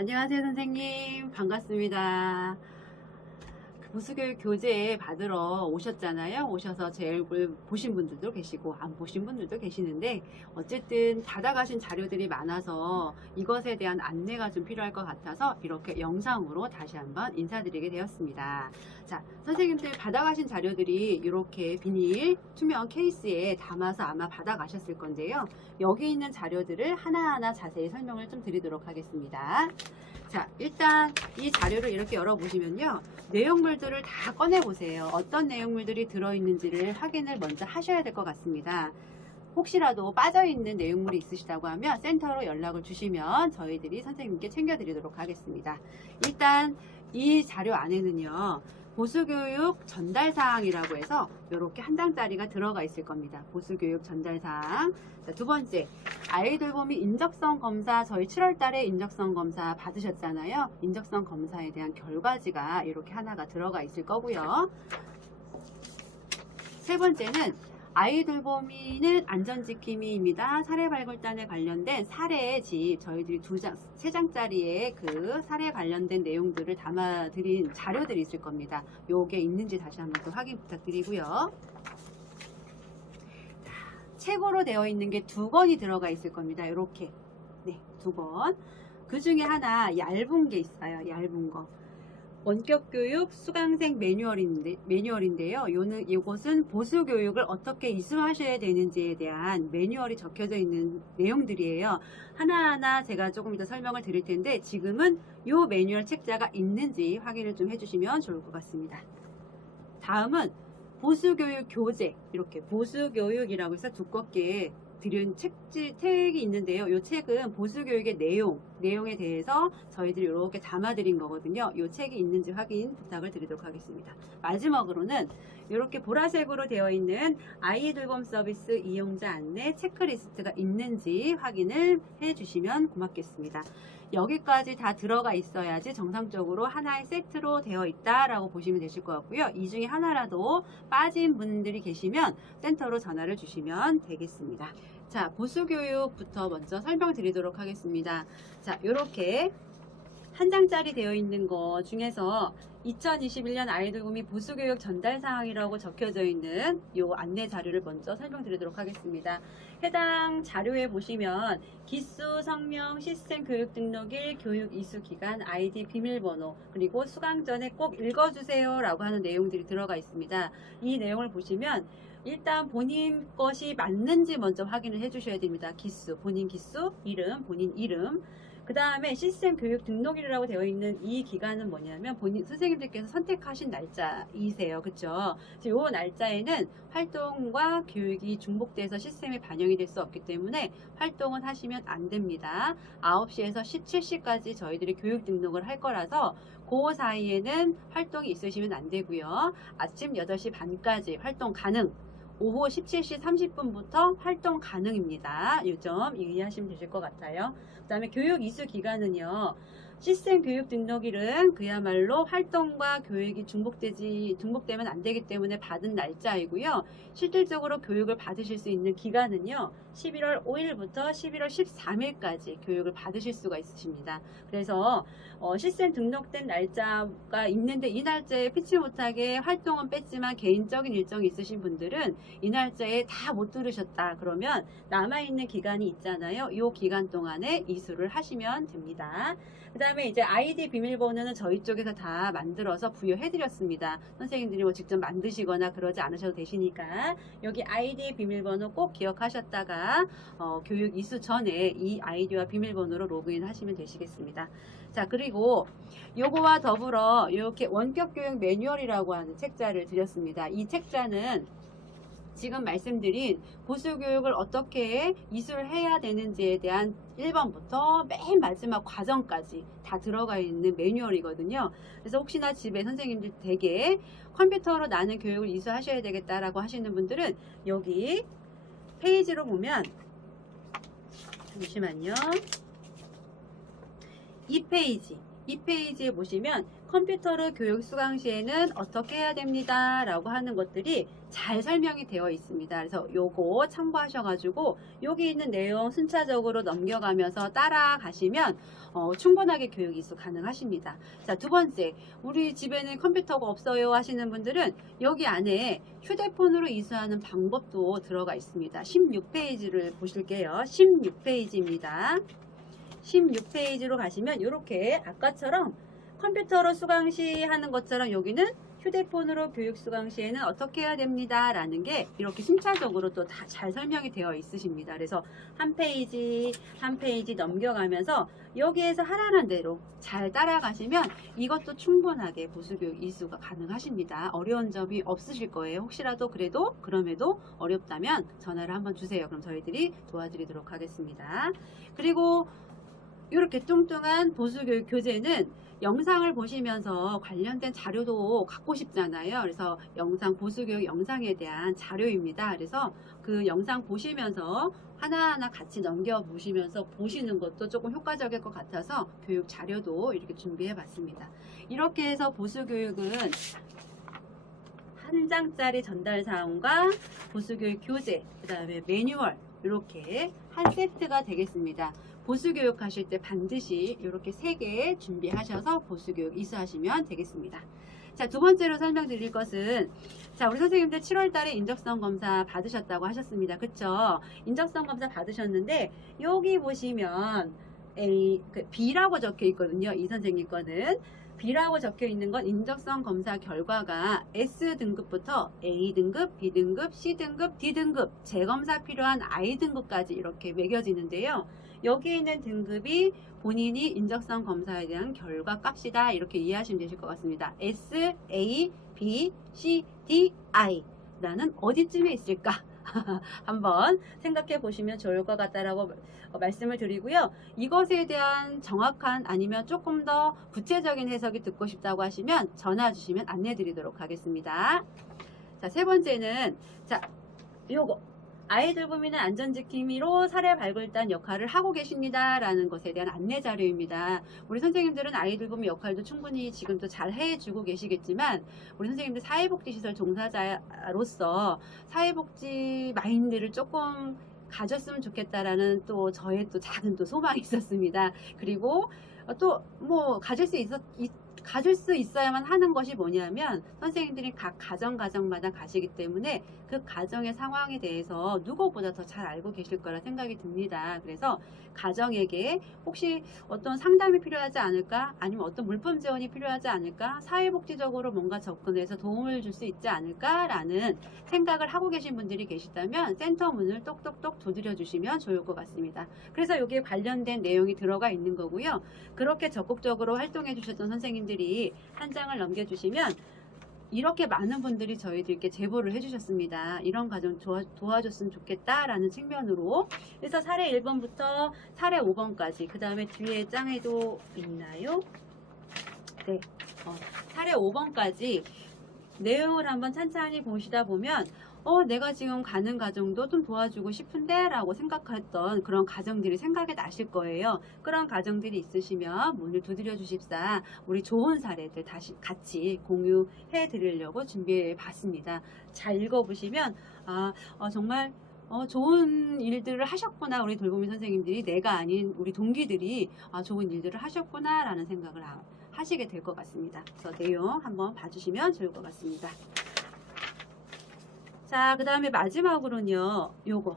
안녕하세요, 선생님. 반갑습니다. 보수교육 교재 받으러 오셨잖아요. 오셔서 제 얼굴 보신 분들도 계시고 안 보신 분들도 계시는데 어쨌든 받아가신 자료들이 많아서 이것에 대한 안내가 좀 필요할 것 같아서 이렇게 영상으로 다시 한번 인사드리게 되었습니다. 자, 선생님들 받아가신 자료들이 이렇게 비닐 투명 케이스에 담아서 아마 받아가셨을 건데요. 여기 있는 자료들을 하나하나 자세히 설명을 좀 드리도록 하겠습니다. 자, 일단 이 자료를 이렇게 열어보시면요. 내용물들을 다 꺼내보세요. 어떤 내용물들이 들어있는지를 확인을 먼저 하셔야 될 것 같습니다. 혹시라도 빠져있는 내용물이 있으시다고 하면 센터로 연락을 주시면 저희들이 선생님께 챙겨드리도록 하겠습니다. 일단 이 자료 안에는요. 보수교육 전달사항이라고 해서 이렇게 한 장짜리가 들어가 있을 겁니다. 보수교육 전달사항. 자, 두 번째, 아이돌봄이 인적성 검사, 저희 7월 달에 인적성 검사 받으셨잖아요. 인적성 검사에 대한 결과지가 이렇게 하나가 들어가 있을 거고요. 세 번째는 아이돌봄이는 안전지킴이입니다. 사례 발굴단에 관련된 사례의 집, 저희들이 세 장짜리의 그 사례 관련된 내용들을 담아드린 자료들이 있을 겁니다. 요게 있는지 다시 한번 또 확인 부탁드리고요. 책으로 되어 있는 게 2권이 들어가 있을 겁니다. 이렇게 네, 2권. 그 중에 하나 얇은 게 있어요. 얇은 거. 원격교육 수강생 매뉴얼인데요. 이것은 보수교육을 어떻게 이수하셔야 되는지에 대한 매뉴얼이 적혀져 있는 내용들이에요. 하나하나 제가 조금 이따 설명을 드릴 텐데 지금은 이 매뉴얼 책자가 있는지 확인을 좀 해주시면 좋을 것 같습니다. 다음은 보수교육 교재, 이렇게 보수교육이라고 해서 두껍게 드린 책이 있는데요. 이 책은 보수교육의 내용에 대해서 저희들이 이렇게 담아드린 거거든요. 이 책이 있는지 확인 부탁을 드리도록 하겠습니다. 마지막으로는 이렇게 보라색으로 되어 있는 아이돌봄 서비스 이용자 안내 체크리스트가 있는지 확인을 해주시면 고맙겠습니다. 여기까지 다 들어가 있어야지 정상적으로 하나의 세트로 되어 있다라고 보시면 되실 것 같고요. 이 중에 하나라도 빠진 분들이 계시면 센터로 전화를 주시면 되겠습니다. 자, 보수교육부터 먼저 설명드리도록 하겠습니다. 자, 이렇게 한 장짜리 되어 있는 것 중에서 2021년 아이돌봄이 보수교육 전달사항이라고 적혀져 있는 이 안내 자료를 먼저 설명드리도록 하겠습니다. 해당 자료에 보시면 기수, 성명, 시스템 교육 등록일, 교육 이수 기간, 아이디 비밀번호, 그리고 수강 전에 꼭 읽어주세요 라고 하는 내용들이 들어가 있습니다. 이 내용을 보시면 일단 본인 것이 맞는지 먼저 확인을 해 주셔야 됩니다. 기수, 본인 기수, 이름, 본인 이름. 그 다음에 시스템 교육 등록일이라고 되어 있는 이 기간은 뭐냐면 본인 선생님들께서 선택하신 날짜이세요. 그쵸? 이 날짜에는 활동과 교육이 중복돼서 시스템에 반영이 될 수 없기 때문에 활동은 하시면 안 됩니다. 9시에서 17시까지 저희들이 교육 등록을 할 거라서 그 사이에는 활동이 있으시면 안 되고요. 아침 8시 반까지 활동 가능. 오후 17시 30분부터 활동 가능입니다. 이 점 이해하시면 되실 것 같아요. 그 다음에 교육 이수 기간은요. 시스템 교육 등록일은 그야말로 활동과 교육이 중복되면 안 되기 때문에 받은 날짜이고요. 실질적으로 교육을 받으실 수 있는 기간은요. 11월 5일부터 11월 13일까지 교육을 받으실 수가 있으십니다. 그래서 시스템 등록된 날짜가 있는데 이 날짜에 피치 못하게 활동은 뺐지만 개인적인 일정이 있으신 분들은 이 날짜에 다 못 들으셨다 그러면 남아있는 기간이 있잖아요. 이 기간 동안에 이수를 하시면 됩니다. 그 다음에 이제 아이디 비밀번호는 저희 쪽에서 다 만들어서 부여해 드렸습니다. 선생님들이 뭐 직접 만드시거나 그러지 않으셔도 되시니까 여기 아이디 비밀번호 꼭 기억하셨다가 교육 이수 전에 이 아이디와 비밀번호로 로그인 하시면 되시겠습니다. 자, 그리고 요거와 더불어 이렇게 원격교육 매뉴얼이라고 하는 책자를 드렸습니다. 이 책자는 지금 말씀드린 보수교육을 어떻게 이수를 해야 되는지에 대한 1번부터 맨 마지막 과정까지 다 들어가 있는 매뉴얼이거든요. 그래서 혹시나 집에 선생님들 댁에 컴퓨터로 나는 교육을 이수하셔야 되겠다라고 하시는 분들은 여기 페이지로 보면 잠시만요. 이 페이지 이 페이지에 보시면 컴퓨터로 교육 수강 시에는 어떻게 해야 됩니다 라고 하는 것들이 잘 설명이 되어 있습니다. 그래서 요거 참고하셔가지고 여기 있는 내용 순차적으로 넘겨가면서 따라가시면 충분하게 교육 이수 가능하십니다. 자, 두 번째, 우리 집에는 컴퓨터가 없어요 하시는 분들은 여기 안에 휴대폰으로 이수하는 방법도 들어가 있습니다. 16페이지를 보실게요. 16페이지입니다. 16페이지로 가시면 이렇게 아까처럼 컴퓨터로 수강 시 하는 것처럼 여기는 휴대폰으로 교육 수강 시에는 어떻게 해야 됩니다 라는 게 이렇게 순차적으로 또 다 잘 설명이 되어 있으십니다. 그래서 한 페이지 한 페이지 넘겨가면서 여기에서 하라는 대로 잘 따라가시면 이것도 충분하게 보수교육 이수가 가능하십니다. 어려운 점이 없으실 거예요. 혹시라도 그럼에도 어렵다면 전화를 한번 주세요. 그럼 저희들이 도와드리도록 하겠습니다. 그리고 이렇게 뚱뚱한 보수교육 교재는 영상을 보시면서 관련된 자료도 갖고 싶잖아요. 그래서 영상 보수교육 영상에 대한 자료입니다. 그래서 그 영상 보시면서 하나하나 같이 넘겨 보시면서 보시는 것도 조금 효과적일 것 같아서 교육 자료도 이렇게 준비해 봤습니다. 이렇게 해서 보수교육은 한 장짜리 전달 사항과 보수교육 교재, 그 다음에 매뉴얼 이렇게 한 세트가 되겠습니다. 보수교육 하실 때 반드시 이렇게 3개 준비하셔서 보수교육 이수하시면 되겠습니다. 자, 두 번째로 설명드릴 것은, 자, 우리 선생님들 7월 달에 인적성 검사 받으셨다고 하셨습니다. 그쵸? 인적성 검사 받으셨는데 여기 보시면 B라고 적혀 있거든요. 이 선생님 거는 B라고 적혀 있는 건 인적성 검사 결과가 S등급부터 A등급, B등급, C등급, D등급, 재검사 필요한 I등급까지 이렇게 매겨지는데요. 여기 있는 등급이 본인이 인적성 검사에 대한 결과 값이다 이렇게 이해하시면 되실 것 같습니다. S, A, B, C, D, I 라는 어디쯤에 있을까? 한번 생각해 보시면 좋을 것 같다라고 말씀을 드리고요. 이것에 대한 정확한 아니면 조금 더 구체적인 해석이 듣고 싶다고 하시면 전화 주시면 안내 드리도록 하겠습니다. 자, 세 번째는 요거 아이들 구미는 안전지킴이로 사례 발굴단 역할을 하고 계십니다 라는 것에 대한 안내 자료입니다. 우리 선생님들은 아이들 구미 역할도 충분히 지금도 잘 해주고 계시겠지만 우리 선생님들 사회복지시설 종사자로서 사회복지 마인드를 조금 가졌으면 좋겠다라는 또 저의 또 작은 또 소망이 있었습니다. 그리고 또 뭐 가질 수 있어야만 하는 것이 뭐냐면 선생님들이 각 가정마다 가시기 때문에 그 가정의 상황에 대해서 누구보다 더 잘 알고 계실 거라 생각이 듭니다. 그래서 가정에게 혹시 어떤 상담이 필요하지 않을까? 아니면 어떤 물품 지원이 필요하지 않을까? 사회복지적으로 뭔가 접근해서 도움을 줄 수 있지 않을까? 라는 생각을 하고 계신 분들이 계시다면 센터 문을 똑똑똑 두드려 주시면 좋을 것 같습니다. 그래서 여기에 관련된 내용이 들어가 있는 거고요. 그렇게 적극적으로 활동해 주셨던 선생님들이 한 장을 넘겨주시면 이렇게 많은 분들이 저희들께 제보를 해주셨습니다. 이런 과정 도와줬으면 좋겠다라는 측면으로. 그래서 사례 1번부터 사례 5번까지 그 다음에 뒤에 짱에도 있나요? 네, 사례 5번까지 내용을 한번 찬찬히 보시다 보면 내가 지금 가는 가정도 좀 도와주고 싶은데 라고 생각했던 그런 가정들이 생각이 나실 거예요. 그런 가정들이 있으시면 문을 두드려 주십사 우리 좋은 사례들 다시 같이 공유해 드리려고 준비해 봤습니다. 잘 읽어보시면 정말 좋은 일들을 하셨구나. 우리 돌보미 선생님들이 내가 아닌 우리 동기들이 좋은 일들을 하셨구나 라는 생각을 하시게 될 것 같습니다. 그래서 내용 한번 봐주시면 좋을 것 같습니다. 자, 그 다음에 마지막으로는요, 요거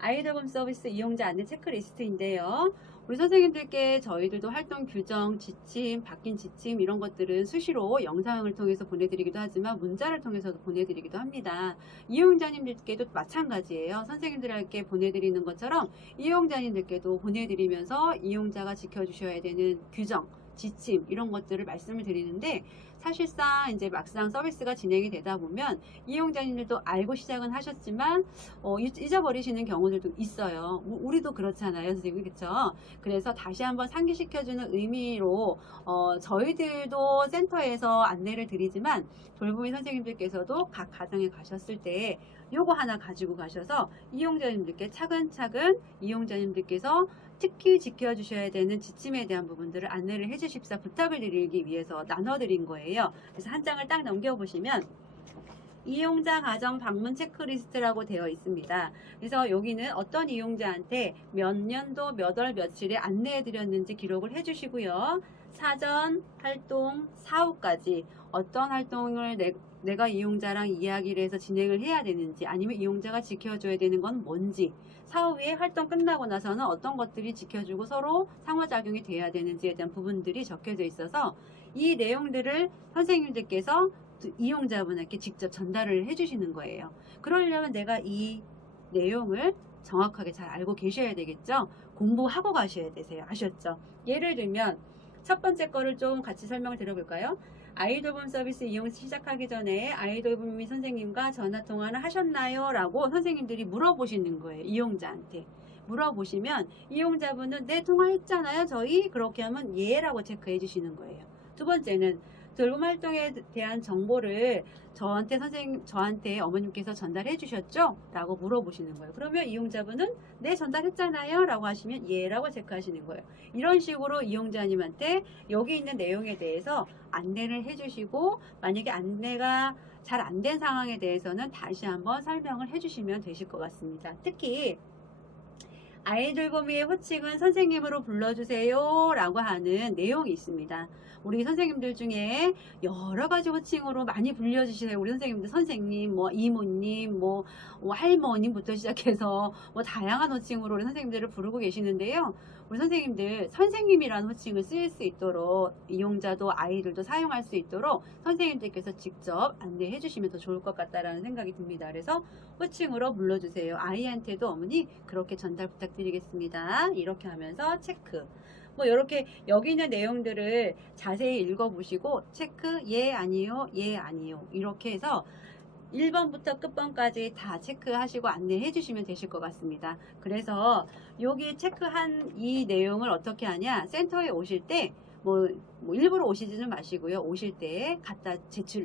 아이돌금 서비스 이용자 안내 체크리스트인데요. 우리 선생님들께 저희들도 활동 규정, 지침, 바뀐 지침 이런 것들은 수시로 영상을 통해서 보내드리기도 하지만 문자를 통해서도 보내드리기도 합니다. 이용자님들께도 마찬가지예요. 선생님들께 보내드리는 것처럼 이용자님들께도 보내드리면서 이용자가 지켜주셔야 되는 규정, 지침 이런 것들을 말씀을 드리는데 사실상 이제 막상 서비스가 진행이 되다 보면 이용자님들도 알고 시작은 하셨지만 잊어버리시는 경우들도 있어요. 우리도 그렇잖아요, 선생님. 그렇죠? 그래서 다시 한번 상기시켜주는 의미로 저희들도 센터에서 안내를 드리지만 돌보미 선생님들께서도 각 가정에 가셨을 때 요거 하나 가지고 가셔서 이용자님들께 차근차근 이용자님들께서 특히 지켜주셔야 되는 지침에 대한 부분들을 안내를 해주십사 부탁을 드리기 위해서 나눠드린 거예요. 그래서 한 장을 딱 넘겨보시면 이용자 가정 방문 체크리스트라고 되어 있습니다. 그래서 여기는 어떤 이용자한테 몇 년도 몇 월 며칠에 안내해 드렸는지 기록을 해주시고요. 사전, 활동, 사후까지 어떤 활동을 내가 이용자랑 이야기를 해서 진행을 해야 되는지, 아니면 이용자가 지켜줘야 되는 건 뭔지, 사후에 활동 끝나고 나서는 어떤 것들이 지켜주고 서로 상호작용이 돼야 되는지에 대한 부분들이 적혀져 있어서 이 내용들을 선생님들께서 이용자분에게 직접 전달을 해주시는 거예요. 그러려면 내가 이 내용을 정확하게 잘 알고 계셔야 되겠죠. 공부하고 가셔야 되세요. 아셨죠? 예를 들면 첫 번째 거를 좀 같이 설명을 드려볼까요? 아이돌봄 서비스 이용 시작하기 전에 아이돌봄 선생님과 전화통화를 하셨나요? 라고 선생님들이 물어보시는 거예요. 이용자한테. 물어보시면 이용자분은 네, 통화했잖아요. 저희. 그렇게 하면 예 라고 체크해 주시는 거예요. 두 번째는 돌봄 활동에 대한 정보를 저한테 어머님께서 전달해 주셨죠? 라고 물어보시는 거예요. 그러면 이용자분은 네, 전달했잖아요. 라고 하시면 예 라고 체크하시는 거예요. 이런 식으로 이용자님한테 여기 있는 내용에 대해서 안내를 해 주시고, 만약에 안내가 잘 안 된 상황에 대해서는 다시 한번 설명을 해 주시면 되실 것 같습니다. 특히 아이돌봄이의 호칭은 선생님으로 불러주세요 라고 하는 내용이 있습니다. 우리 선생님들 중에 여러 가지 호칭으로 많이 불려주시세요. 우리 선생님들 선생님, 뭐 이모님, 뭐 할머님부터 시작해서 뭐 다양한 호칭으로 우리 선생님들을 부르고 계시는데요. 우리 선생님들 선생님이라는 호칭을 쓸 수 있도록 이용자도 아이들도 사용할 수 있도록 선생님들께서 직접 안내해 주시면 더 좋을 것 같다라는 생각이 듭니다. 그래서 호칭으로 불러주세요. 아이한테도 어머니 그렇게 전달 부탁드리겠습니다. 이렇게 하면서 체크. 뭐 이렇게 여기 있는 내용들을 자세히 읽어보시고 체크 예 아니요 예 아니요 이렇게 해서 1번부터 끝번까지 다 체크하시고 안내해 주시면 되실 것 같습니다. 그래서 여기 체크한 이 내용을 어떻게 하냐, 센터에 오실 때 뭐 일부러 오시지는 마시고요. 오실 때 갖다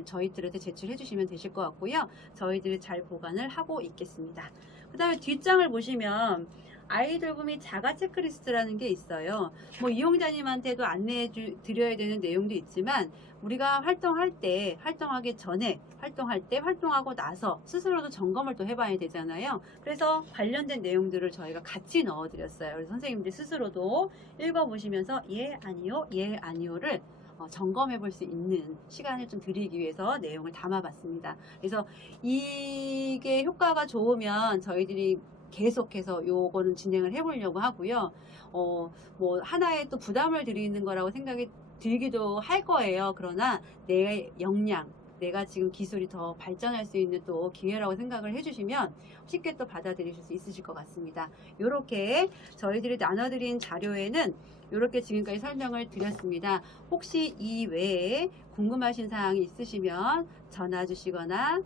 저희들한테 제출해 주시면 되실 것 같고요. 저희들이 잘 보관을 하고 있겠습니다. 그 다음에 뒷장을 보시면 아이돌봄이 자가 체크리스트라는 게 있어요. 뭐 이용자님한테도 안내해 드려야 되는 내용도 있지만 우리가 활동하기 전에, 활동할 때, 활동하고 나서 스스로도 점검을 또 해봐야 되잖아요. 그래서 관련된 내용들을 저희가 같이 넣어드렸어요. 그래서 선생님들 스스로도 읽어보시면서 예, 아니요, 예, 아니요를 점검해 볼 수 있는 시간을 좀 드리기 위해서 내용을 담아봤습니다. 그래서 이게 효과가 좋으면 저희들이 계속해서 요거는 진행을 해보려고 하고요. 뭐 하나의 또 부담을 드리는 거라고 생각이 들기도 할 거예요. 그러나 내 역량, 내가 지금 기술이 더 발전할 수 있는 또 기회라고 생각을 해주시면 쉽게 또 받아들이실 수 있으실 것 같습니다. 이렇게 저희들이 나눠드린 자료에는 이렇게 지금까지 설명을 드렸습니다. 혹시 이 외에 궁금하신 사항이 있으시면 전화 주시거나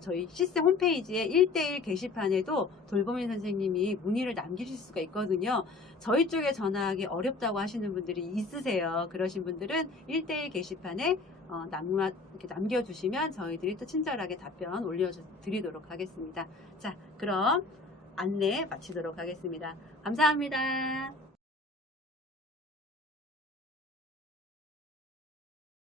저희 시스템 홈페이지에 1:1 게시판에도 돌보미 선생님이 문의를 남기실 수가 있거든요. 저희 쪽에 전화하기 어렵다고 하시는 분들이 있으세요. 그러신 분들은 1:1 게시판에 이렇게 남겨주시면 저희들이 또 친절하게 답변 올려드리도록 하겠습니다. 자, 그럼 안내 마치도록 하겠습니다. 감사합니다.